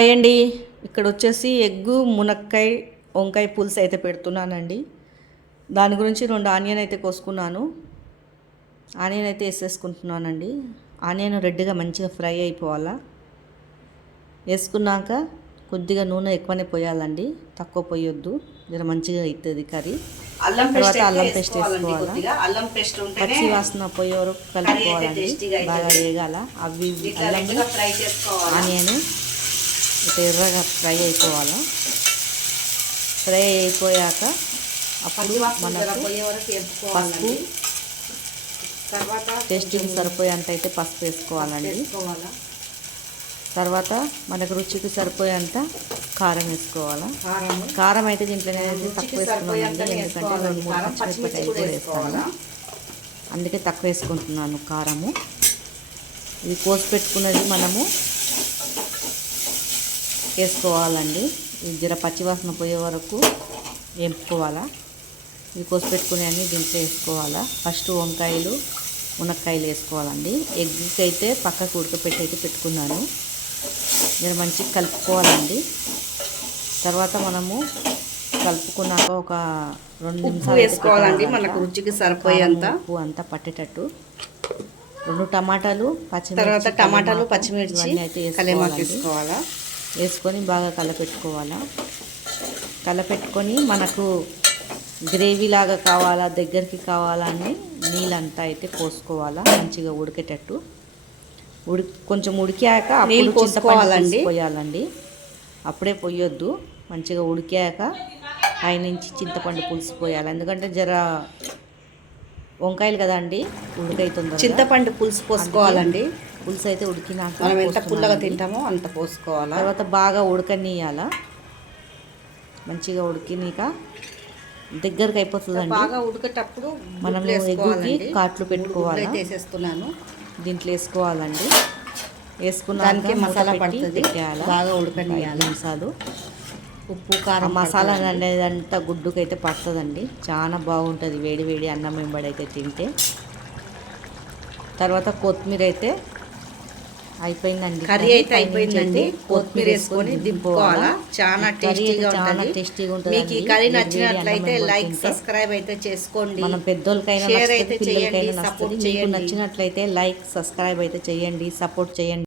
అయ్యండి. ఇక్కడ వచ్చేసి ఎగ్గు మునక్కాయ వంకాయ పులుసు అయితే పెడుతున్నానండి. దాని గురించి 2 ఆనియన్ అయితే కోసుకున్నాను. ఆనియన్ అయితే వేసేసుకుంటున్నానండి. ఆనియన్ రెడ్గా మంచిగా ఫ్రై అయిపోవాలా. వేసుకున్నాక కొద్దిగా నూనె ఎక్కువనే పోయాలండి, తక్కువ పోయొద్దు, జర మంచిగా అవుతుంది కర్రీ. తర్వాత అల్లం పేస్ట్ వేసుకోవాలి. పచ్చి వాసన పోయే వరకు కలుపుకోవాలండి, బాగా వేగాల. అవి అల్లము ఆనియన్ ఇట్లా ఎర్రగా ఫ్రై అయిపోవాలి. ఫ్రై అయిపోయాక అప్పుడు మనకు పసుపు, టేస్ట్కి సరిపోయేంత అయితే పసుపు వేసుకోవాలండి. తర్వాత మనకు రుచికి సరిపోయేంత కారం వేసుకోవాలి. కారం అయితే దీంట్లో నేనైతే తక్కువ వేసుకున్నానండి, ఎందుకంటే 2-3 పచ్చిమిరపకాయలు కూడా వేస్తాను, అందుకే తక్కువ వేసుకుంటున్నాను కారము. ఇది కోసి పెట్టుకున్నది మనము వేసుకోవాలండి. ఇది జర పచ్చివాసన పోయే వరకు వేపుకోవాలా. ఇది కోసి పెట్టుకునే అన్నీ దీంట్లో వేసుకోవాలా. ఫస్ట్ వంకాయలు మునక్కాయలు వేసుకోవాలండి. ఎగ్కి అయితే పక్కకు ఉడకపెట్టి అయితే పెట్టుకున్నాను. జర మంచిగా కలుపుకోవాలండి. తర్వాత మనము కలుపుకున్నాక ఒక 2 నిమిషాలు వేసుకోవాలండి, మనకు రుచికి సరిపోయేంత ఉప్పు అంతా పట్టేటట్టు. 2 టమాటాలు, పచ్చిమిర్చి అయితే వేసుకోవాలా. వేసుకొని బాగా కలపెట్టుకోవాలా. కలపెట్టుకొని మనకు గ్రేవీ లాగా కావాలా, దగ్గరికి కావాలని నీళ్ళంతా అయితే పోసుకోవాలా, మంచిగా ఉడికేటట్టు. కొంచెం ఉడికాక నీళ్ళు పోసుకోవాలండి, పోయాలండి. అప్పుడే పోయొద్దు, మంచిగా ఉడికాక పైనుంచి చింతపండు పులుసు పోయాలి. ఎందుకంటే జర వంకాయలు కదండి, ఉడికైతుంది, చింతపండు పులుసు పోసుకోవాలండి. పులుసు అయితే ఉడికినాక మనం ఎంత పుల్లగా తింటామో అంత పోసుకోవాలి. తర్వాత బాగా ఉడకనీయాల. మంచిగా ఉడికినాక దగ్గరకు అయిపోతుందండి. బాగా ఉడికేటప్పుడు మనం ఎగ్గుకి కాట్లు పెట్టుకోవాలి. దీంట్లో వేసుకోవాలండి. వేసుకున్నాక మసాలా పడుతుంది, బాగా ఉడకనియాలి. నిమిషాలు ఉప్పు కారం మసాలా అనేదంతా గుడ్డుకైతే పడుతుందండి. చాలా బాగుంటుంది వేడి వేడి అన్నం వెంబడైతే తింటే. తర్వాత కొత్తిమీర అయితే అయిపోయిందండి, కర్రీ అయితే అయిపోయిందండి. కొత్తిమీర వేసుకొని దింపుకోవాలా. చాలా టేస్టీగా ఉంటుంది. మీకు ఈ కర్రీ నచ్చినట్లయితే లైక్ సబ్స్క్రైబ్ అయితే చేసుకోండి. మన పెద్దోళ్ళకైనా షేర్ అయితే చేయండి, సపోర్ట్ చేయండి. మీకు నచ్చినట్లయితే లైక్ సబ్స్క్రైబ్ అయితే చేయండి, సపోర్ట్ చేయండి.